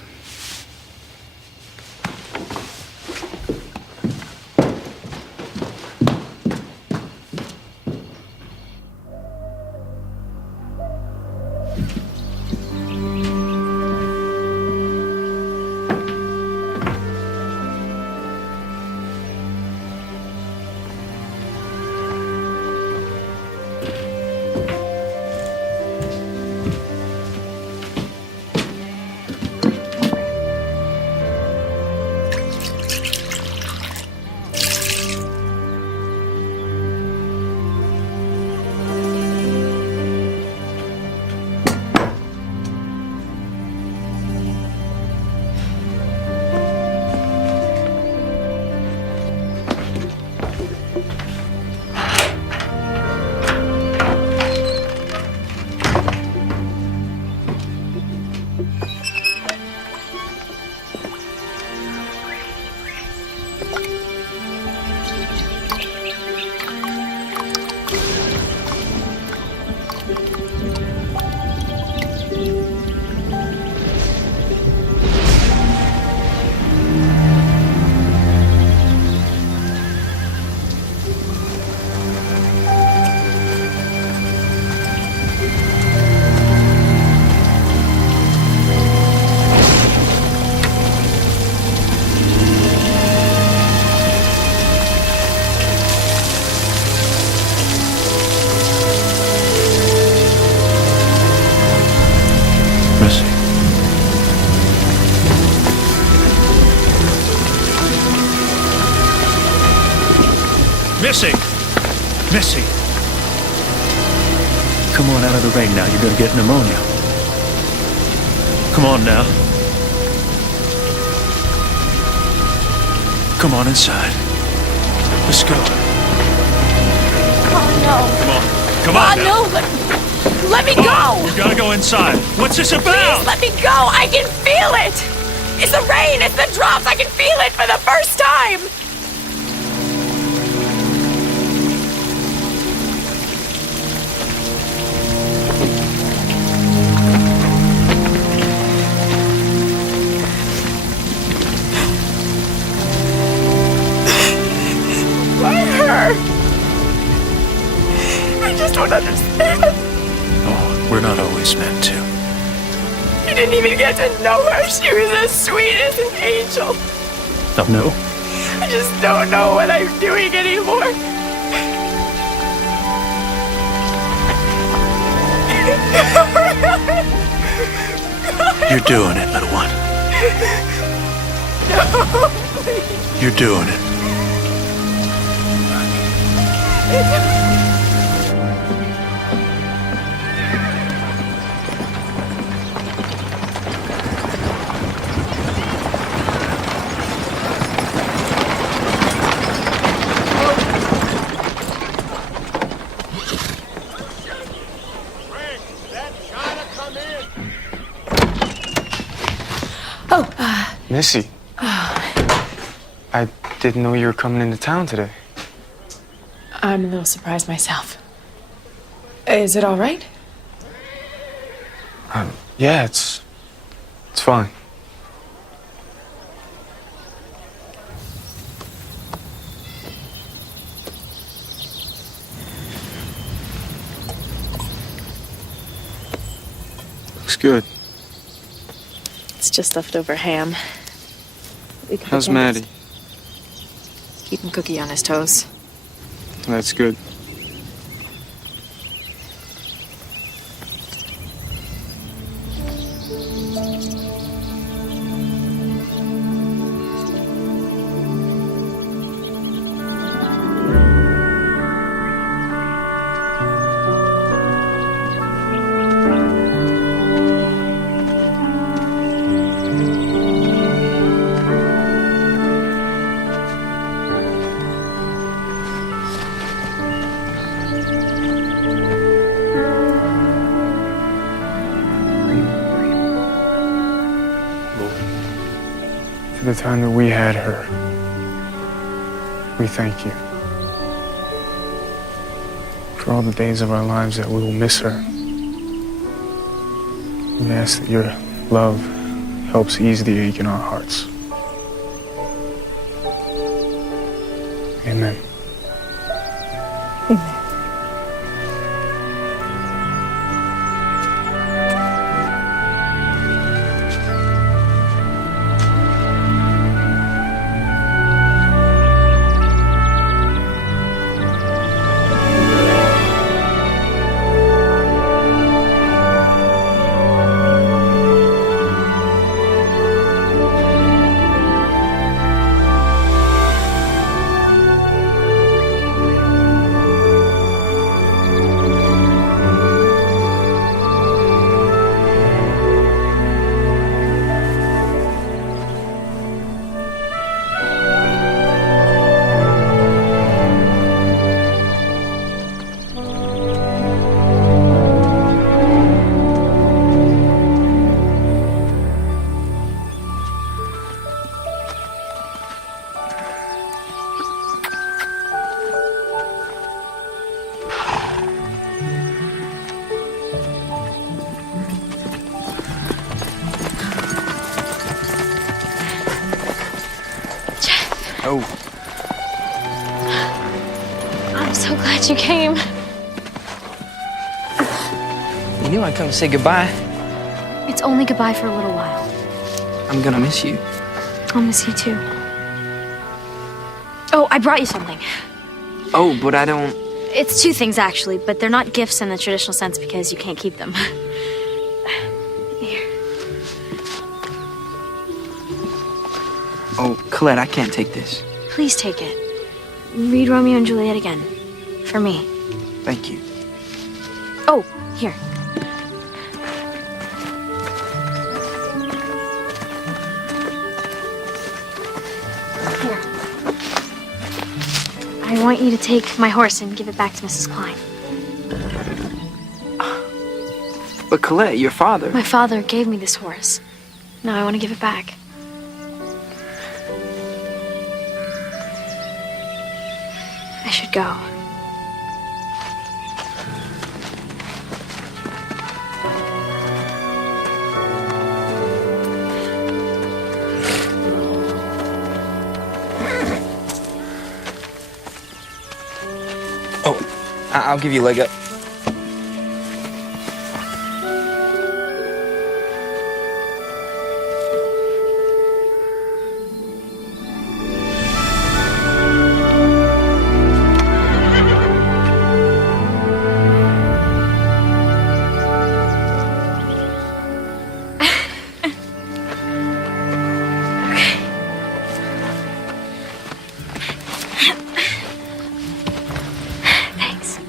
Missy! Missy! Come on out of the rain now. You're gonna get pneumonia. Come on now. Come on inside. Let's go. Oh, no. Come on. Come on now. No, let me Come go. on. We gotta go inside. What's this about? Please let me go. I can feel it. It's the rain. It's the drops. I can feel it for the first time. I just don't understand. Oh, we're not always meant to. You didn't even get to know her. She was as sweet as an angel. Oh, no? I just don't know what I'm doing anymore. You're doing it, little one. No, please. You're doing it. Missy. I didn't know you were coming into town today. I'm a little surprised myself. Is it all right? Yeah, it's It's fine. Looks good. It's just leftover ham. We could How's pretend Maddie? Keeping Cookie on his toes. That's good. For the time that we had her, we thank you. For all the days of our lives that we will miss her. We ask that your love helps ease the ache in our hearts. Amen. Amen. Oh. I'm so glad you came. You knew I'd come to say goodbye. It's only goodbye for a little while. I'm gonna miss you. I'll miss you too. Oh, I brought you something. Oh, but I don't... It's two things actually, but they're not gifts in the traditional sense because you can't keep them. Here. Oh, Colette, I can't take this. Please take it. Read Romeo and Juliet again. For me. Thank you. Oh, here. Here. I want you to take my horse and give it back to Mrs. Klein. But Colette, your father... My father gave me this horse. Now I want to give it back. I should go. Oh, I'll give you a leg up. Thanks.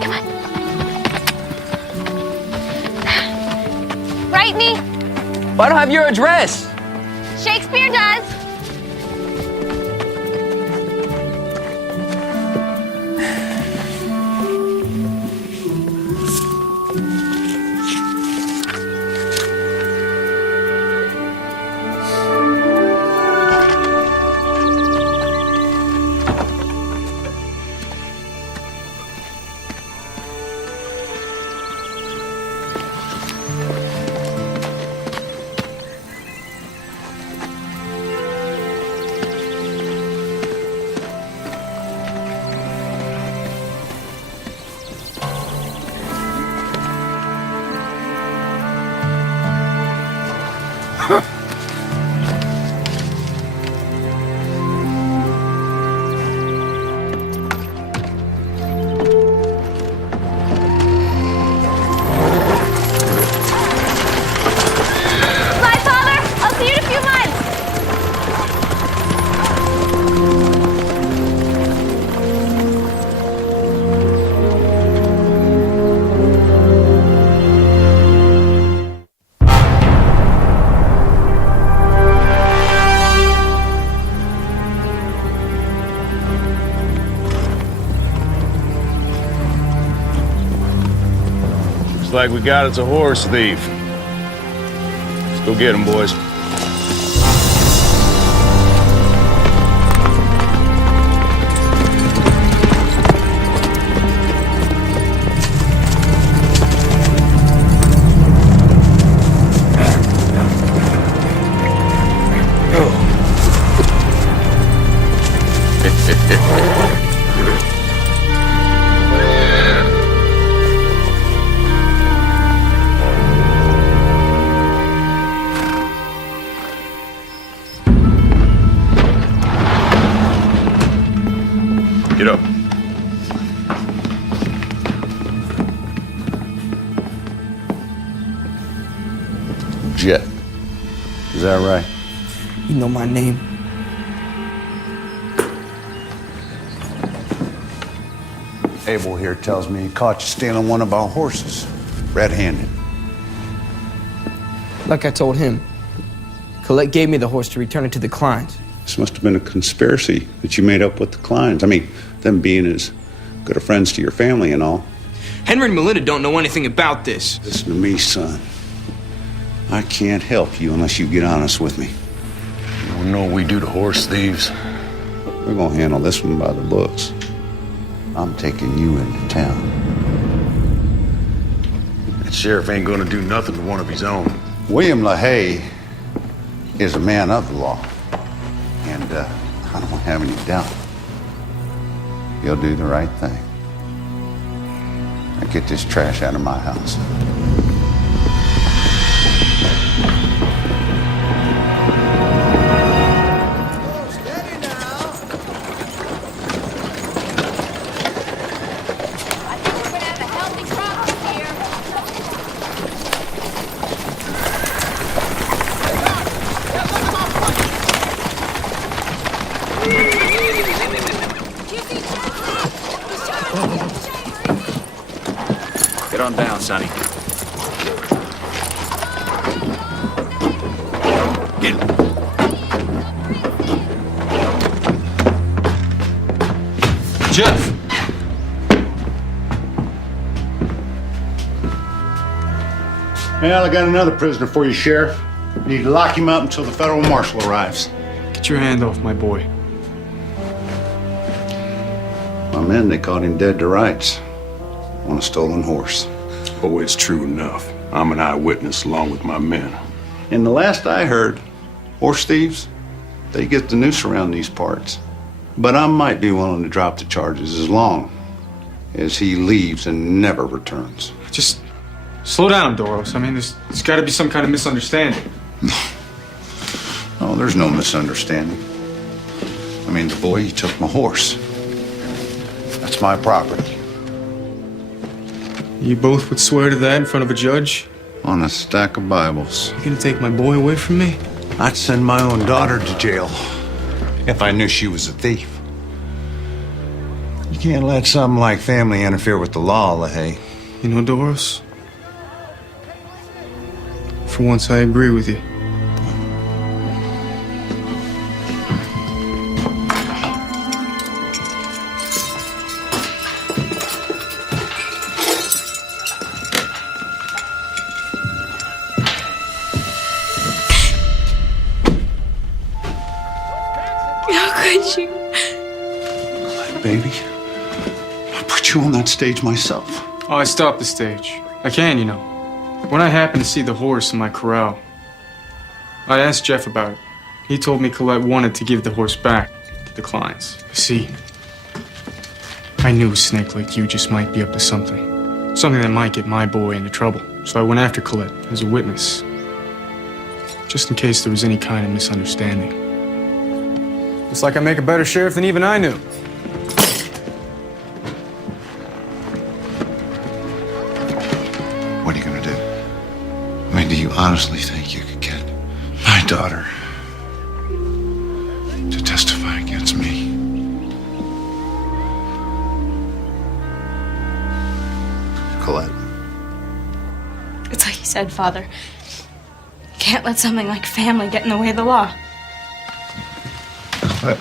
Come on. Write me. Well, I don't have your address. Shakespeare does. like we got it's a horse thief. Let's go get him, boys. Get up. Jet. Is that right? You know my name. Abel here tells me he caught you stealing one of our horses, red-handed. Like I told him, Colette gave me the horse to return it to the Kleins. This must have been a conspiracy that you made up with the Kleins. I mean, them being as good of friends to your family and all. Henry and Melinda don't know anything about this. Listen to me, son. I can't help you unless you get honest with me. You don't know what we do to horse thieves. We're gonna handle this one by the books. I'm taking you into town. That sheriff ain't gonna do nothing to one of his own. William LaHaye is a man of the law. And I don't have any doubt he'll do the right thing. Now get this trash out of my house. Get on down, Sonny. Get him. Jeff! Well, I got another prisoner for you, Sheriff. You need to lock him up until the federal marshal arrives. Get your hand off my boy. My men, they caught him dead to rights on a stolen horse. Oh, it's true enough. I'm an eyewitness along with my men. And the last I heard, horse thieves, they get the noose around these parts. But I might be willing to drop the charges as long as he leaves and never returns. Just slow down, Doros. I mean, there's got to be some kind of misunderstanding. No, there's no misunderstanding. I mean, the boy, he took my horse. That's my property. You both would swear to that in front of a judge? On a stack of Bibles. You gonna take my boy away from me? I'd send my own daughter to jail if I knew she was a thief. You can't let something like family interfere with the law, LaHaye. You know, Doros, for once I agree with you. How could you? Baby, I put you on that stage myself. Oh, I stopped the stage. I can, you know. When I happened to see the horse in my corral, I asked Jeff about it. He told me Colette wanted to give the horse back to the Kleins. See, I knew a snake like you just might be up to something. Something that might get my boy into trouble. So I went after Colette as a witness. Just in case there was any kind of misunderstanding. It's like I make a better sheriff than even I knew. What are you gonna do? I mean, do you honestly think you could get my daughter to testify against me? Colette. It's like you said, Father. Can't let something like family get in the way of the law. Colette.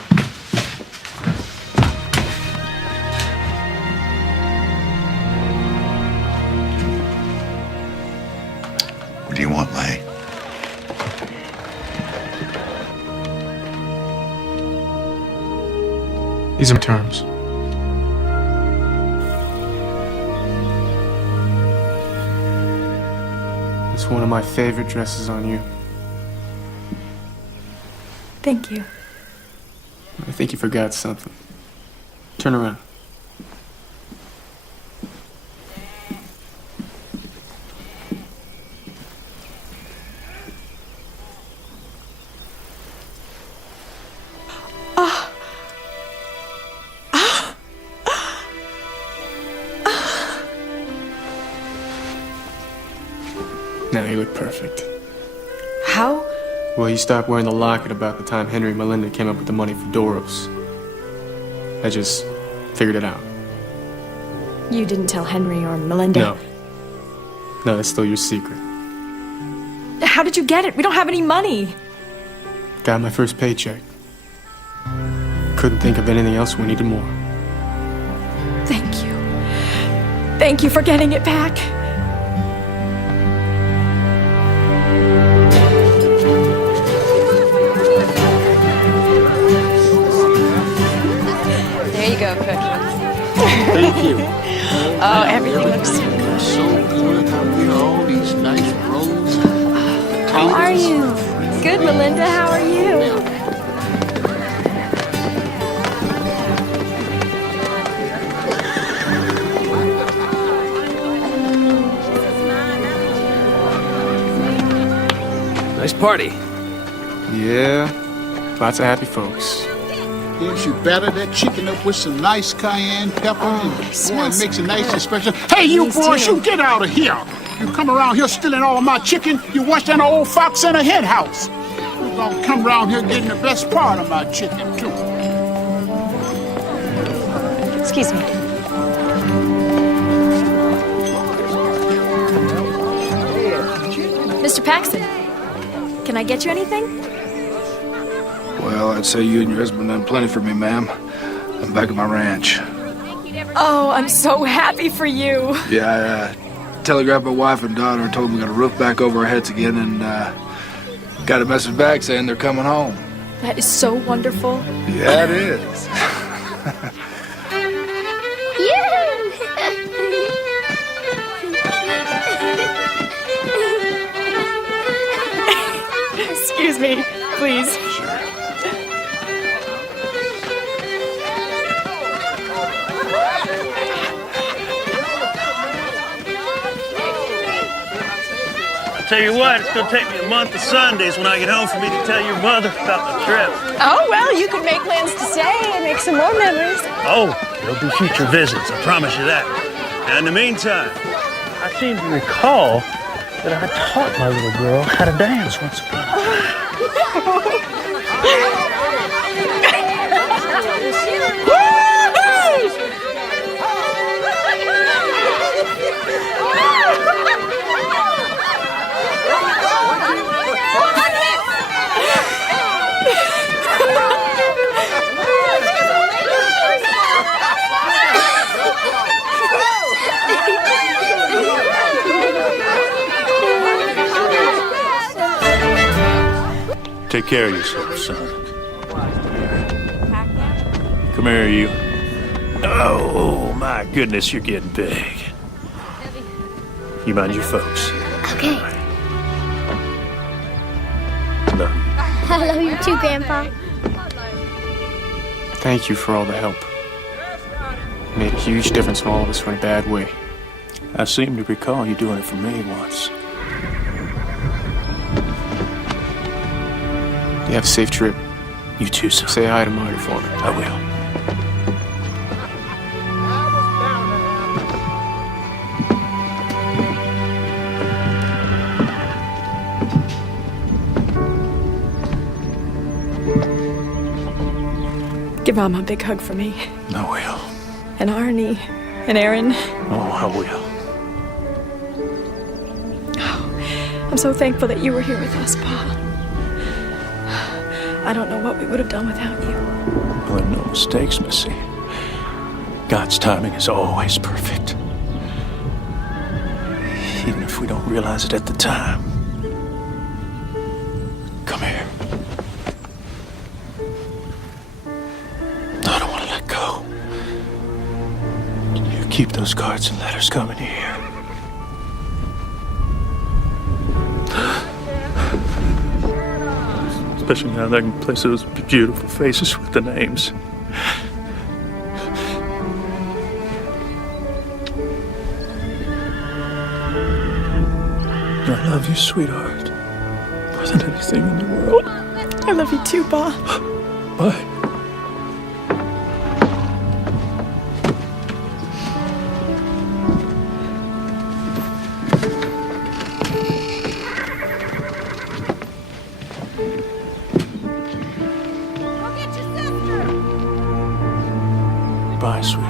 These are terms. It's one of my favorite dresses on you. Thank you. I think you forgot something. Turn around. Now you look perfect. How? Well, you stopped wearing the locket about the time Henry and Melinda came up with the money for Doros. I just figured it out. You didn't tell Henry or Melinda? No. No, that's still your secret. How did you get it? We don't have any money. Got my first paycheck. Couldn't think of anything else. We needed more. Thank you. Thank you for getting it back. There you go, Cook. Thank you. Oh, everything looks so good. So good out here, all these nice rolls. How are you? Good, Melinda. How are you? Nice party. Yeah, lots of happy folks. Yes, you batter that chicken up with some nice cayenne pepper. Boy, it makes a nice expression. Hey, you boys, you get out of here. You come around here stealing all of my chicken. You worse than an old fox in a hen house. You're gonna come around here getting the best part of my chicken, too. Excuse me. Mr. Paxton, can I get you anything? Well, I'd say you and your husband done plenty for me, ma'am. I'm back at my ranch. Oh, I'm so happy for you. Yeah, I telegraphed my wife and daughter and told them we got a roof back over our heads again and got a message back saying they're coming home. That is so wonderful. Yeah, it is. Excuse me, please. Tell you what, it's gonna take me a month of Sundays when I get home for me to tell your mother about the trip. Oh, well, you could make plans to stay and make some more memories. Oh, there'll be future visits, I promise you that. And in the meantime, I seem to recall that I taught my little girl how to dance once upon a Take care of yourself, son. Come here, you. Oh, my goodness, you're getting big. You mind your folks. Okay. Love you. I love you too, Grandpa. Thank you for all the help. Made a huge difference when all of us were in a bad way. I seem to recall you doing it for me once. You have a safe trip. You too, son. Say hi to Marty for me. I will. Give Mom a big hug for me. I will. And Arnie. And Aaron. Oh, I will. I'm so thankful that you were here with us, Pa. I don't know what we would have done without you. Well, no mistakes, Missy. God's timing is always perfect. Even if we don't realize it at the time. Come here. I don't want to let go. Keep those cards and letters coming here. Especially now that I can place those beautiful faces with the names. I love you, sweetheart. More than anything in the world. I love you too, Bob. Bye. Bye, sweetheart.